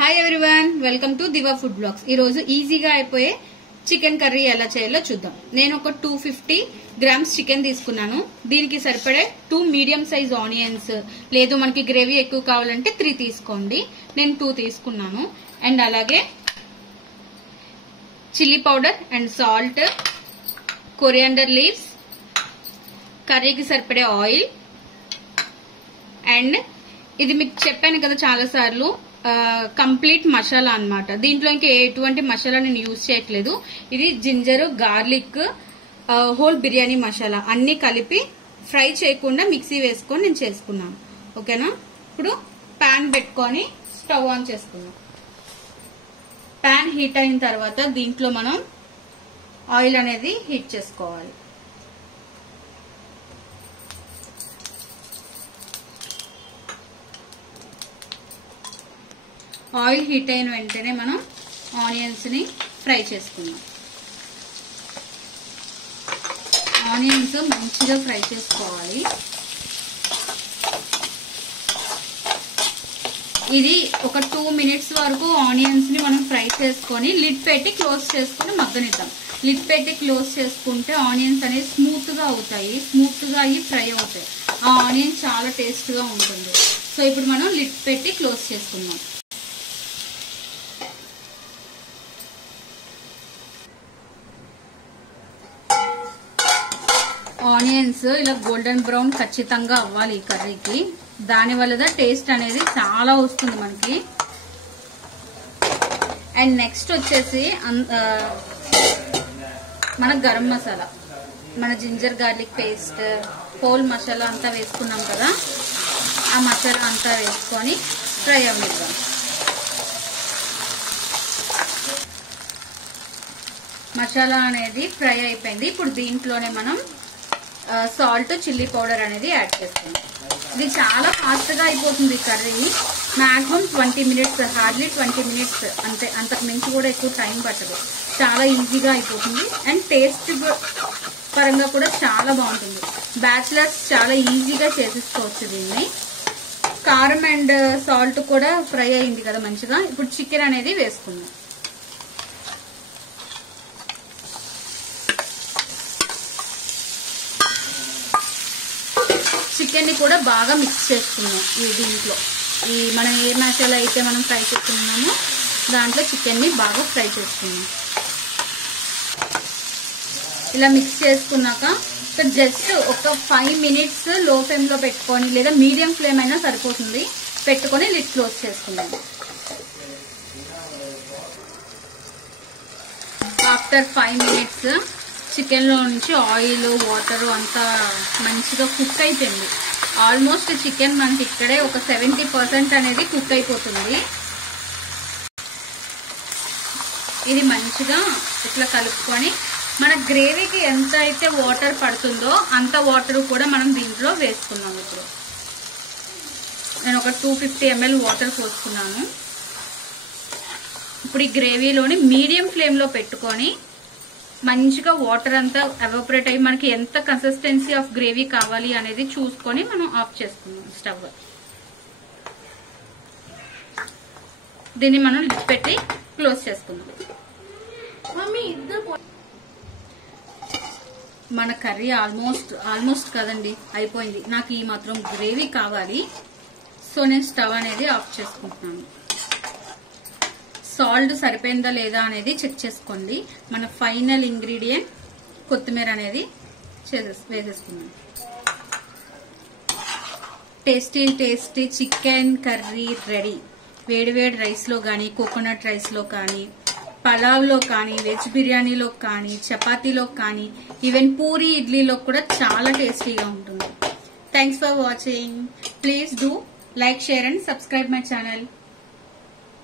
Hi everyone, welcome to Diva food blogs. ఈ రోజు ఈజీగా అయిపోయే చికెన్ కర్రీ ఎలా చేయాలో చూద్దాం. నేను ఒక 250 గ్రామ్స్ చికెన్ తీసుకున్నాను. దీనికి సరిపడే 2 మీడియం సైజ్ ఆనియన్స్, లేదు మనకి గ్రేవీ ఎక్కువ కావాలంటే 3 తీసుకోండి. నేను 2 తీసుకున్నాను. అండ్ అలాగే chilli powder and salt, coriander leaves, కర్రీకి సరిపడే ఆయిల్, అండ్ ఇది మీకు చెప్పాను కదా చాలా సార్లు, కంప్లీట్ మసాలా అన్నమాట. దీంట్లో ఇంకా ఎటువంటి మసాలా నేను యూజ్ చేయట్లేదు. ఇది ginger, garlic, whole biryani masala అన్ని కలిపి ఫ్రై చేయకుండా మిక్సీ వేసుకొని నేను చేసుకున్నాను. ఓకేనా? ఇప్పుడు ప్యాన్ పెట్టుకొని స్టవ్ ఆన్ చేసుకున్నాం. ప్యాన్ హీట్ అయిన తర్వాత దీంట్లో మనం ఆయిల్ అనేది హీట్ చేసుకోవాలి. ఆయిల్ హీట్ అయిన వెంటనే మనం ఆనియన్స్ ని ఫ్రై చేసుకుందాం. ఆనియన్స్ మంచిగా ఫ్రై చేసుకోవాలి. ఇది ఒక 2 మినిట్స్ వరకు ఆనియన్స్ ని మనం ఫ్రై చేసుకొని లిడ్ పెట్టి క్లోజ్ చేసుకుని మగ్గనిద్దాం. లిడ్ పెట్టి క్లోజ్ చేసుకుంటే ఆనియన్స్ అనేది స్మూత్ గా అవుతాయి, స్మూత్ గా అయ్యి ఫ్రై అవుతాయి. ఆ ఆనియన్ చాలా టేస్ట్ గా ఉంటుంది. సో ఇప్పుడు మనం లిడ్ పెట్టి క్లోజ్ చేసుకుందాం. ఆనియన్స్ ఇలా గోల్డెన్ బ్రౌన్ ఖచ్చితంగా అవ్వాలి ఈ కర్రీకి. దాని వల్ల టేస్ట్ అనేది చాలా వస్తుంది మనకి. అండ్ నెక్స్ట్ వచ్చేసి మన గరం మసాలా, మన ginger garlic paste, whole masala అంతా వేసుకున్నాం కదా, ఆ మసాలా అంతా వేసుకొని ఫ్రై అవ్వనిద్దాం. మసాలా అనేది ఫ్రై అయిపోయింది. ఇప్పుడు దీంట్లోనే మనం సాల్ట్, చిల్లీ పౌడర్ అనేది యాడ్ చేస్తాం. ఇది చాలా ఫాస్ట్ గా అయిపోతుంది curry. Maximum 20 minutes, hardly 20 minutes అంతే, అంతకు మించి కూడా ఎక్కువ టైం పట్టదు. చాలా ఈజీగా అయిపోతుంది. అండ్ టేస్ట్ పరంగా కూడా చాలా బాగుంటుంది. బ్యాచిలర్స్ చాలా ఈజీగా చేసేసుకోవచ్చు దీన్ని. కారం అండ్ సాల్ట్ కూడా ఫ్రై అయింది కదా మంచిగా. ఇప్పుడు చికెన్ అనేది వేసుకుందాం. చికెన్ ని కూడా బాగా మిక్స్ చేసుకున్నాం. దీంట్లో మనం ఏ మసాలా అయితే మనం ఫ్రై చేసుకున్నామో దాంట్లో చికెన్ ని బాగా ఫ్రై చేసుకున్నాం. ఇలా మిక్స్ చేసుకున్నాక జస్ట్ ఒక 5 మినిట్స్ లో ఫ్లేమ్ లో పెట్టుకొని, లేదా మీడియం ఫ్లేమ్ అయినా సరిపోతుంది, పెట్టుకొని లిడ్ క్లోజ్ చేసుకున్నాం. ఆఫ్టర్ 5 మినిట్స్ చికెన్ లో నుంచి ఆయిల్, వాటర్ అంతా మంచిగా కుక్ అయిపోయింది. ఆల్మోస్ట్ చికెన్ మనకి ఇక్కడే ఒక 70% అనేది కుక్ అయిపోతుంది. ఇది మంచిగా ఇట్లా కలుపుకొని మన గ్రేవీకి ఎంత అయితే వాటర్ పడుతుందో అంత వాటర్ కూడా మనం దీంట్లో వేసుకున్నాం. ఇప్పుడు నేను ఒక 250 ml వాటర్ పోసుకున్నాను. ఇప్పుడు ఈ గ్రేవీలోని మీడియం ఫ్లేమ్ లో పెట్టుకొని మంచిగా వాటర్ అంతా ఎవాపరేట్ అయ్యి మనకి ఎంత కన్సిస్టెన్సీ ఆఫ్ గ్రేవీ కావాలి అనేది చూసుకొని మనం ఆఫ్ చేసుకుందాం స్టవ్. దీన్ని మనం లిడ్ పెట్టి క్లోజ్ చేసుకుందాం. మన కర్రీ ఆల్మోస్ట్ కదండి అయిపోయింది. నాకు ఈ మాత్రం గ్రేవీ కావాలి. సో నేను స్టవ్ అనేది ఆఫ్ చేసుకుంటున్నాను. సాల్ట్ సరిపోయిందా లేదా అనేది చెక్ చేసుకోండి. మన ఫైనల్ ఇంగ్రీడియంట్ కొత్తిమీర అనేది వేసేసుకున్నాం. Tasty chicken curry ready. వేడివేడి రైస్ లో కానీ, కోకోనట్ రైస్ లో కానీ, పలావ్ లో కానీ, వెజ్ బిర్యానీలో కానీ, చపాతీలో కానీ, ఈవెన్ పూరి, ఇడ్లీలో కూడా చాలా టేస్టీగా ఉంటుంది. Thanks for watching. Please do like, share and subscribe my channel.